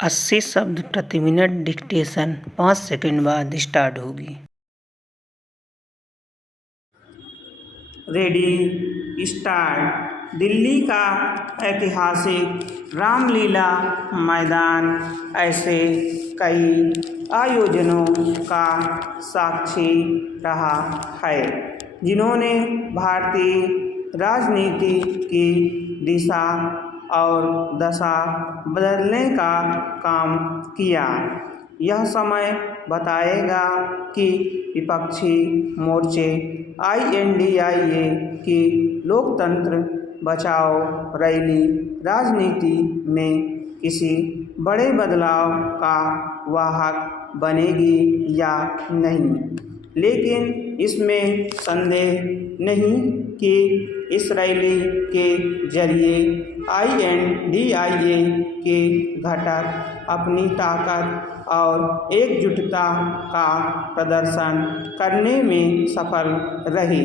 80 शब्द प्रति minute dictation 5 second बाद स्टार्ट होगी। Ready start. दिल्ली का ऐतिहासिक रामलीला मैदान ऐसे कई आयोजनों का साक्षी रहा है जिन्होंने भारतीय राजनीति की दिशा और दशा बदलने का काम किया। यह समय बताएगा कि विपक्षी मोर्चे INDIA की लोकतंत्र बचाओ रैली राजनीति में किसी बड़े बदलाव का वाहक बनेगी या नहीं। लेकिन इसमें संदेह नहीं कि इस रैली के जरिए INDIA के घटक अपनी ताकत और एकजुटता का प्रदर्शन करने में सफल रहे।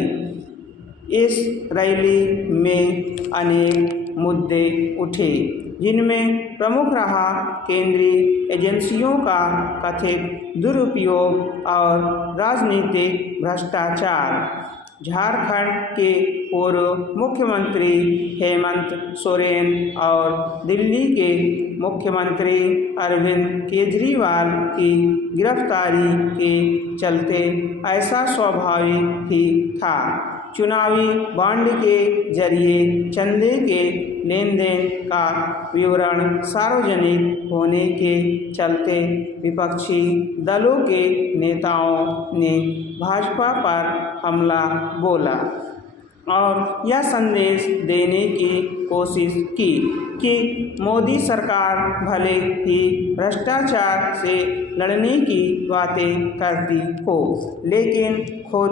इस रैली में अनेक मुद्दे उठे जिनमें प्रमुख रहा केंद्रीय एजेंसियों का कथित दुरुपयोग और राजनीतिक भ्रष्टाचार। झारखंड के पूर्व मुख्यमंत्री हेमंत सोरेन और दिल्ली के मुख्यमंत्री अरविंद केजरीवाल की गिरफ्तारी के चलते ऐसा स्वाभाविक ही था। चुनावी बॉन्ड के जरिए चंदे के लेन देन का विवरण सार्वजनिक होने के चलते विपक्षी दलों के नेताओं ने भाजपा पर हमला बोला और यह संदेश देने की कोशिश की कि मोदी सरकार भले ही भ्रष्टाचार से लड़ने की बातें करती हो, लेकिन खुद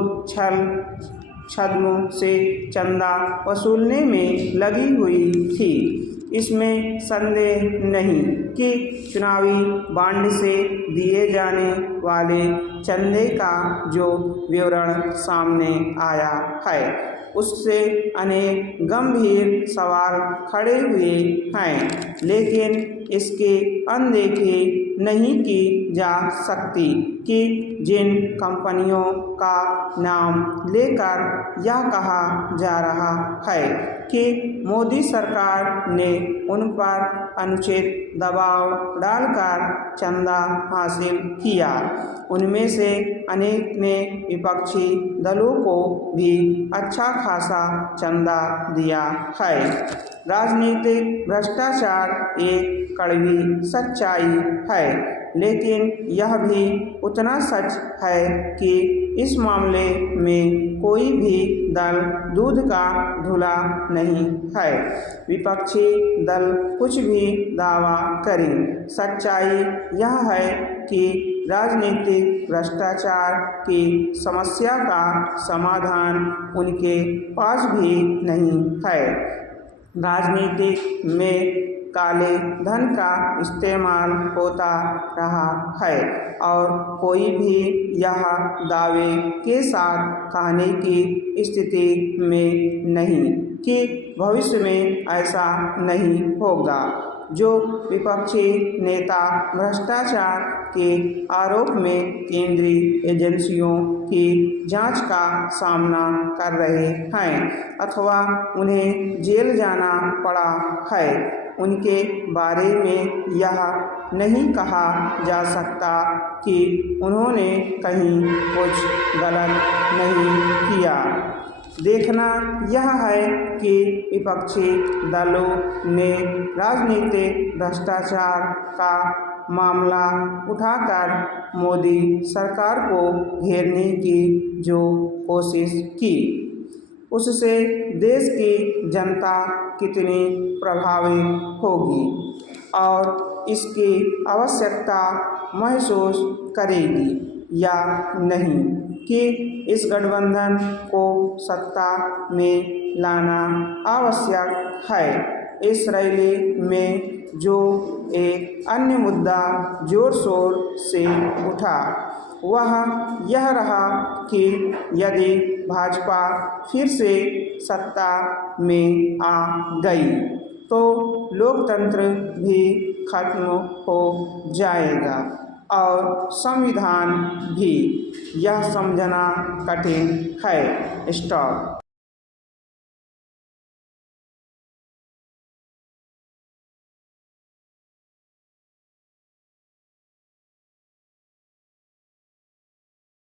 छद्म से चंदा वसूलने में लगी हुई थी। इसमें संदेह नहीं कि चुनावी बॉन्ड से दिए जाने वाले चंदे का जो विवरण सामने आया है उससे अनेक गंभीर सवाल खड़े हुए हैं, लेकिन इसकी अनदेखी नहीं की जा सकती कि जिन कंपनियों का नाम लेकर यह कहा जा रहा है कि मोदी सरकार ने उन पर अनुचित दबाव डालकर चंदा हासिल किया, उनमें से अनेक ने विपक्षी दलों को भी अच्छा खासा चंदा दिया है। राजनीतिक भ्रष्टाचार एक कड़वी सच्चाई है, लेकिन यह भी उतना सच है कि इस मामले में कोई भी दल दूध का धुला नहीं है। विपक्षी दल कुछ भी दावा करें, सच्चाई यह है कि राजनीतिक भ्रष्टाचार की समस्या का समाधान उनके पास भी नहीं है। राजनीति में काले धन का इस्तेमाल होता रहा है और कोई भी यह दावे के साथ कहने की स्थिति में नहीं कि भविष्य में ऐसा नहीं होगा। जो विपक्षी नेता भ्रष्टाचार के आरोप में केंद्रीय एजेंसियों की जांच का सामना कर रहे हैं अथवा उन्हें जेल जाना पड़ा है, उनके बारे में यह नहीं कहा जा सकता कि उन्होंने कहीं कुछ गलत नहीं किया। देखना यह है कि विपक्षी दलों ने राजनीतिक भ्रष्टाचार का मामला उठाकर मोदी सरकार को घेरने की जो कोशिश की, उससे देश की जनता कितनी प्रभावित होगी और इसकी आवश्यकता महसूस करेगी या नहीं कि इस गठबंधन को सत्ता में लाना आवश्यक है। इस रैली में जो एक अन्य मुद्दा जोर शोर से उठा वह यह रहा कि यदि भाजपा फिर से सत्ता में आ गई तो लोकतंत्र भी खत्म हो जाएगा और संविधान भी। यह समझना कठिन है। स्टॉप।